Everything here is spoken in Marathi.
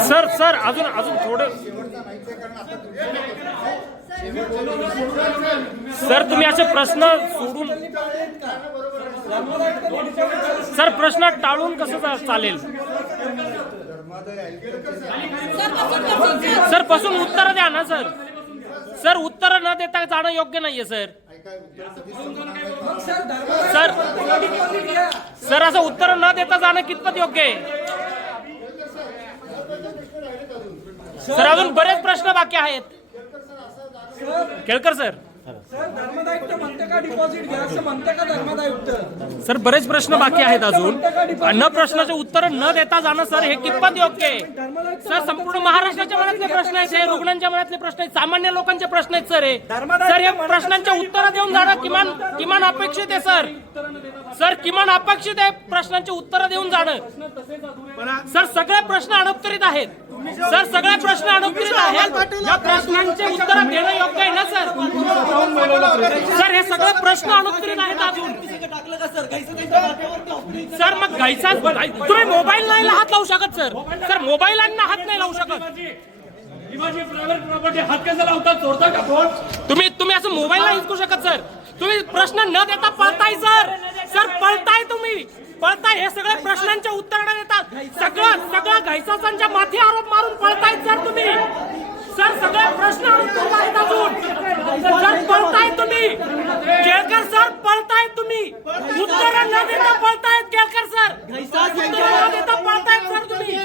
सर सर अजून अजून थोडं सर तुम्ही असे प्रश्न सोडून सर प्रश्न टाळून कसं चालेल सर पासून उत्तर द्या ना सर सर उत्तर न देता जाणं योग्य नाहीये सर सर सर असं उत्तर न देता जाणं कितपत योग्य आहे सर अजून बरेच प्रश्न बाकी आहेत केळकर सर धर्मदायुक्त म्हणते का डिपॉझिट घ्या असं म्हणते का धर्मदायुक्त सर बरेच प्रश्न बाकी आहेत अजून न प्रश्नाचे उत्तर न देता जाणं सर हे कितपत योग्य आहे सर संपूर्ण महाराष्ट्राच्या मनातले प्रश्न आहेत हे रुग्णांच्या मनातले प्रश्न आहेत सामान्य लोकांचे प्रश्न आहेत सर हे सर हे प्रश्नांचे उत्तर देऊन जाणं किमान किमान अपेक्षित आहे सर सर किमान अपेक्षित आहे प्रश्नांची उत्तर देऊन जाणं सर सगळे प्रश्न अनुत्तरित आहेत सर सगळे प्रश्न अनुत्तरित आहेत या प्रश्नांचे उत्तर देणं योग्य आहे ना सर सर हे सगळे प्रश्न अनुत्तरित आहेत अजून सर मग घायचा तुम्ही मोबाईल नाही हात लावू शकत सर सर मोबाईलांना हात नाही लावू शकत हात कसा लावतात चोरता का फोन तुम्ही असं मोबाईल नाही हिसकू शकत सर तुम्ही प्रश्न न देता पळताय सर सर पळताय तुम्ही पळताय हे सगळे प्रश्नांच्या उत्तर देतात सगळं घायसांच्या माथी आरोप मारून पळताय सर तुम्ही सर सगळे प्रश्न अनुत्तरित आहेत अजून सर पळताय तुम्ही केळकर सर पळताय तुम्ही उत्तर न देता पळतायत केळकर सर उत्तर न देता पळतायत सर तुम्ही